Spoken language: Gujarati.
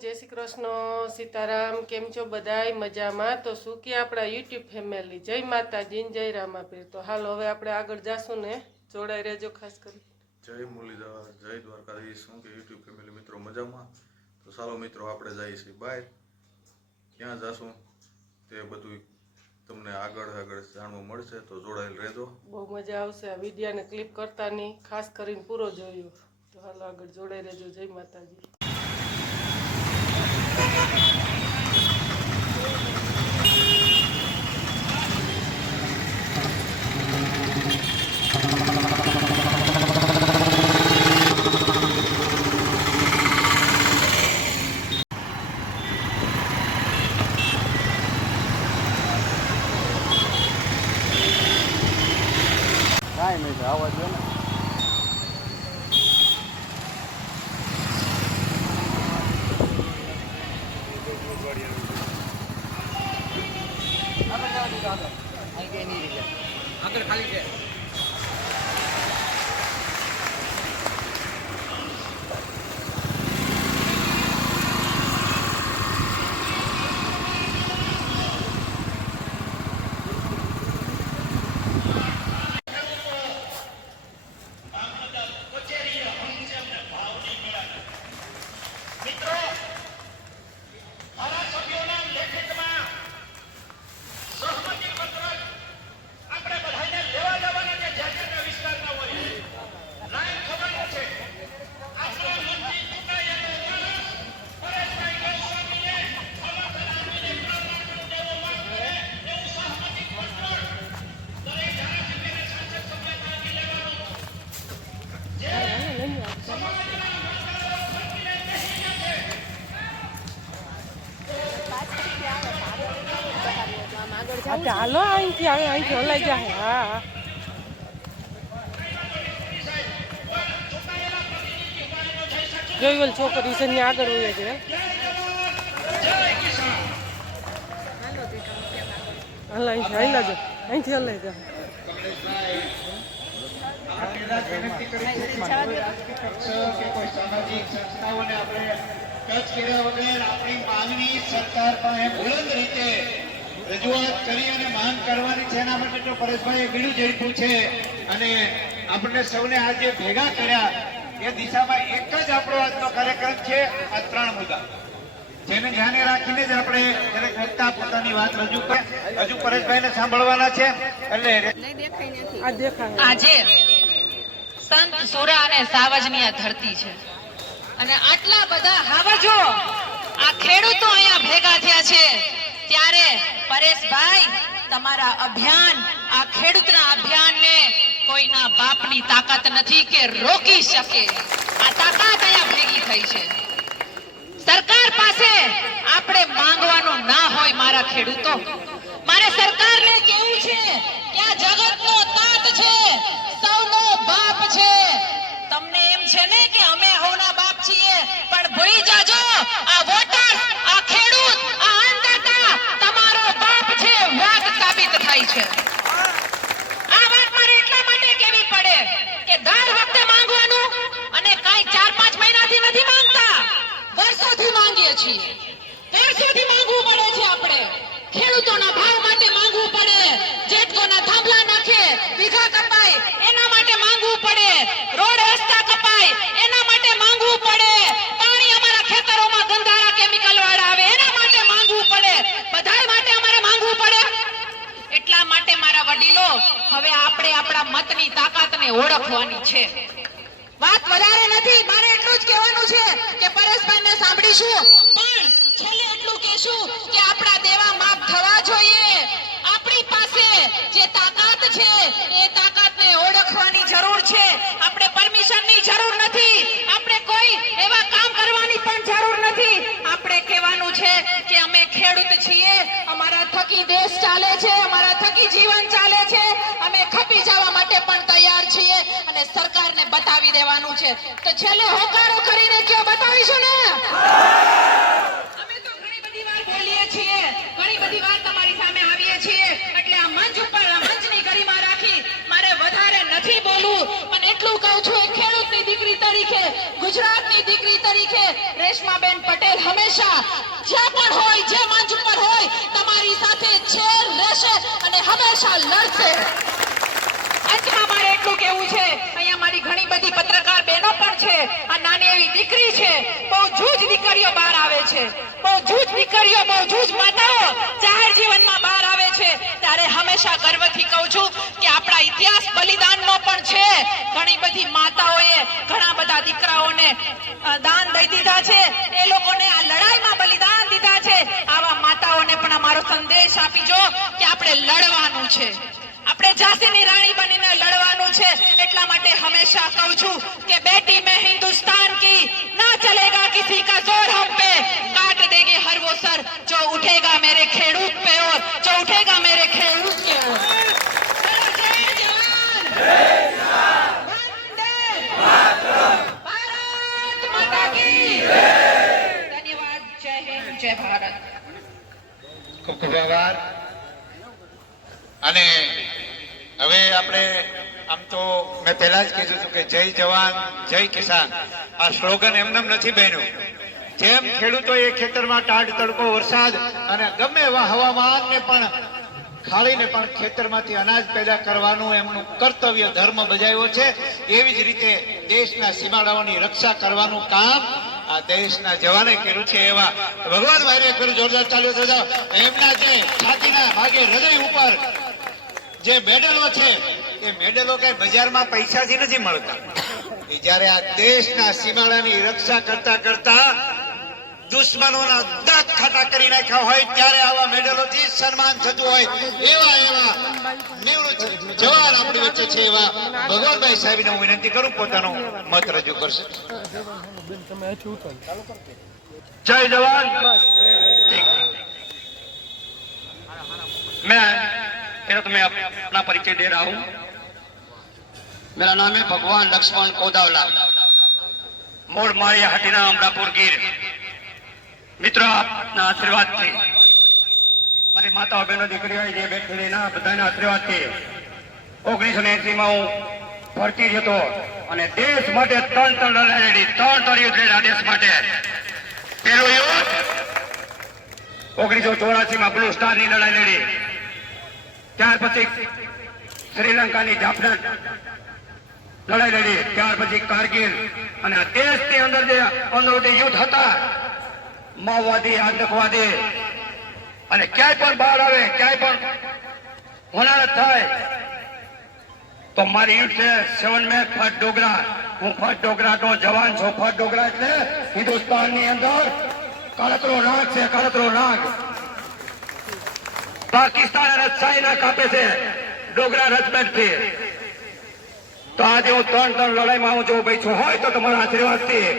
जय श्री कृष्ण सीताराम केम छो बधाय मजामां। तो શું કે આપણા યુટ્યુબ ફેમિલી જય માતાજી જય રામાપીર। તો હાલ હવે આપણે આગળ જાશું ને જોડાઈ રહેજો ખાસ કરી। જય મુરલીધર જય દ્વારકાધીશ। શું કે યુટ્યુબ ફેમિલી મિત્રો મજામાં? તો ચાલો મિત્રો આપણે જઈએ છીએ બહાર, ક્યાં જાશું તે બધું તમને આગળ જાણવા મળશે, તો જોડાયેલ રહેજો। બહુ મજા આવશે આ વિડિયોને ક્લિપ કરતા નહીં, ખાસ કરીને પૂરો જોયો। તો હાલો આગળ જોડાઈ રહેજો। જય માતાજી। કાંઈ નહીં આવવા દો ને। આગળ ખાલી છે। હાલો અહીંથી હલાઈ જાય। હા જોઈ ઓલ છોકરી છે ને આગળ હોય છે। હલાઈ જાય અહીંથી હલાઈ જાય। રજૂઆત કરી અને માંગ કરવાની છે। એના માટે તો પરેશભાઈએ બીડું ઝડપ્યું છે અને આપણને સૌને આજે ભેગા કર્યા એ દિશામાં એક જ આપણો આજનો કાર્યક્રમ છે। આ 3 મુદ્દા જેને ધ્યાને રાખીને જ આપણે દરેક વક્તા પોતાની વાત રજૂ કરે। હજુ પરેશભાઈને સાંભળવાના છે એટલે આજે સંત સુરા અને સાવજની આ ધરતી છે અને આટલા બધા હાવજો આ ખેડૂતો અહીંયા ભેગા થયા છે, ત્યારે પરેશભાઈ તમારા અભિયાન, આ ખેડૂતના અભિયાનને કોઈના બાપની તાકાત નથી કે રોકી શકે। આ તાકાત અહીંયા ભેગી થઈ છે। સરકાર પાસે આપણે માંગવાનું ના હોય મારા ખેડૂતો, મારે સરકારને કેવું છે કે આ જગતનો તાત છે, સૌનો બાપ છે। તમને એમ છે ને કે અમે હોના બાપ છીએ, પણ ભૂલી જાજો આ વોટર, આ ખેડૂત, આ અન્નદાતા તમારો બાપ છે, વાત સાબિત થાય છે। આ વાત મારે એટલા માટે કહેવી પડે કે દર વખતે માંગવાનું અને કાઈ 4-5 મહિનાથી નથી માંગતા, વર્ષોથી માંગીએ છીએ। વર્ષોથી માંગવું પડે છે આપણે, ખેડૂતોના ભાવ માટે માંગવું પડે, જેટકોના થાંભલા નાખે, વીઘા કપાય એના માટે માંગવું પડે, રોડ રસ્તા કપાય એના માટે માંગવું પડે, પાણી અમારા ખેતરોમાં ગંધારા કેમિકલ વાળા આવે એના માટે માંગવું પડે, બધાય માટે અમારે માંગવું પડે। એટલા માટે મારા વડીલો, હવે આપણે આપણા મતની તાકાતને ઓળખવાની છે। વાત વધારે નથી, મારે એટલું જ કહેવાનું છે કે પરેશભાઈને સાંભળીશું, પણ છેલ્લે એટલું કહેશું કે આપણા દેવા માફ થવા જોઈએ। આપણી પાસે જે તાકાત છે એ તાકાતને ઓળખવાની જરૂર છે। આપણે પરમિશનની જરૂર નથી, આપણે કોઈ એવા કામ કરવાની પણ જરૂર નથી। આપણે કહેવાનું છે કે અમે ખેડૂત છીએ, અમારા થકી દેશ ચાલે છે, અમારા થકી જીવન ચાલે છે, અમે ખપી જવા માટે પણ તૈયાર છીએ અને સરકારને બતાવી દેવાનું છે। તો છેલ્લે હોકારો કરીને કયો બતાવીશું ને? અમે તો ઘણી બધી વાર બોલીએ છીએ, ઘણી બધી વાર તમારી સામે આવીએ છીએ, એટલે આ મંચ ઉપર આ મંચની ગરિમા રાખી મારે વધારે નથી બોલવું, પણ એટલું કહું છું, એક ખેડૂતની દીકરી તરીકે, ગુજરાતની દીકરી દીકરી તરીકે રેશમાબેન પટેલ હંમેશા જ્યાં પણ હોય, જે મંચ ઉપર હોય, તમારી સાથે છે, રહેશે અને હંમેશા લડશે. અંતમાં મારે એટલું કહેવું છે, અહીંયા મારી ઘણી બધી પત્રકાર બહેનો પણ છે. આ નાની એવી દીકરી છે, બહુ જૂજ દીકરીઓ બહાર આવે છે, બહુ જૂજ દીકરીઓ, બહુ જૂજ માતાઓ જાહેર જીવનમાં બહાર આવે છે. ત્યારે હંમેશા ગર્વથી કહું છું કે આપણા ઇતિહાસ બલિદાનનો પણ છે. ઘણી બધી માતાઓએ ઘણા બધા દીકરાઓને દાન દઈ દીધા છે, એ લોકોને આ લડાઈમાં બલિદાન દીધા છે. આવા માતાઓને પણ અમારો સંદેશ આપીજો કે આપણે લડવાનું છે, આપણે ઝાંસીની રાણી બનીને લડવાનું છે. એટલા માટે હંમેશા કહું છું કે બેટી મેં હિન્દુસ્તાન કી, ના ચલેગા કિસી કા જોર હમ पे, काट देंगे हर वो सर जो उठेगा मेरे खेडूत पे और जो उठेगा मेरे खेडूत की ओर. जय जवान, वंदे मातरम, भारत माता की धन्यवाद. जय हिंद, जय भारત. ખૂબ ખૂબ આભાર. અને હવે આપણે આમ તો મેં પહેલા જ કીધું હતું કે જય જવાન જય કિસાન આ સ્લોગન એમનેમ નથી બન્યું. જેમ ખેડૂતોએ ખેતરમાં ટાઢ તડકો વરસાદ અને ગમે એવા હવામાનને પણ ખાળીને પણ ખેતરમાંથી અનાજ પેદા કરવાનું એમનું કર્તવ્ય ધર્મ બજાવ્યો છે, એવી જ રીતે દેશના સીમાડાઓની રક્ષા કરવાનું કામ આ દેશના જવાને કર્યું છે. એવા ભગવાન ભાઈને કર્યું. જોરદાર ચાલ્યો થતા એમના જે છાતીના ભાગે હૃદય ઉપર જે મેડલો છે એ મેડલો કઈ બજારમાં પૈસાથી નથી મળતા. એ જ્યારે આ દેશના સીમાડાની રક્ષા કરતા કરતા દુશ્મનોના દાંત ખાટા કરી નાખ્યા હોય ત્યારે આવા મેડલોથી સન્માન થતું હોય એવા નિવૃત્ત જવાન આપણી વચ્ચે છે. એવા ભગવાનભાઈ સાહેબને હું વિનંતી કરું પોતાનો મત રજૂ કરશે. जय जवान. मैं पहले तो मैं अपना परिचय दे रहा हूँ. मेरा नाम है भगवान लक्ष्मण कोदावला, मूल मारिया हटीना अमरापुर गिर. मित्रों, आपना आशीर्वाद थी, મારી માતાઓ બહેનો દીકરીઓ જે બેઠેલી ના બધાના આશીર્વાદથી 1980 માં હું ભરતી જતો અને દેશ માટે ત્રણ લડાઈ, ત્રણ યુદ્ધ લડ્યા દેશ માટે. પહેલું યુદ્ધ 1984 માં બ્લુ સ્ટાર ની લડાઈ લડી. ત્યાર પછી શ્રીલંકાની જાફના લડાઈ લડી. ત્યાર પછી કારગિલ. અને આ દેશની અંદર જે અંદરોટી યુદ્ધ હતા, માઓવાદી, આતંકવાદી, અને ક્યાંય પણ બહાર આવે, ક્યાંય પણ હોનારત થાય તો મારી યુનિટ છે 7 મે ફર્સ્ટ ડોગરા. હું ફર્સ્ટ ડોગરા નો જવાન છું. ફર્સ્ટ ડોગરા એટલે હિન્દુસ્તાન ની અંદર કાળતરો નાગ છે, કાળતરો નાગ. પાકિસ્તાન અને ચાઇના કાપે છે ડોગરા રજમેન્ટ થી. તો આજે હું ત્રણ લડાઈમાં હું જો બેઠો હોય તો તમારા આશીર્વાદ થી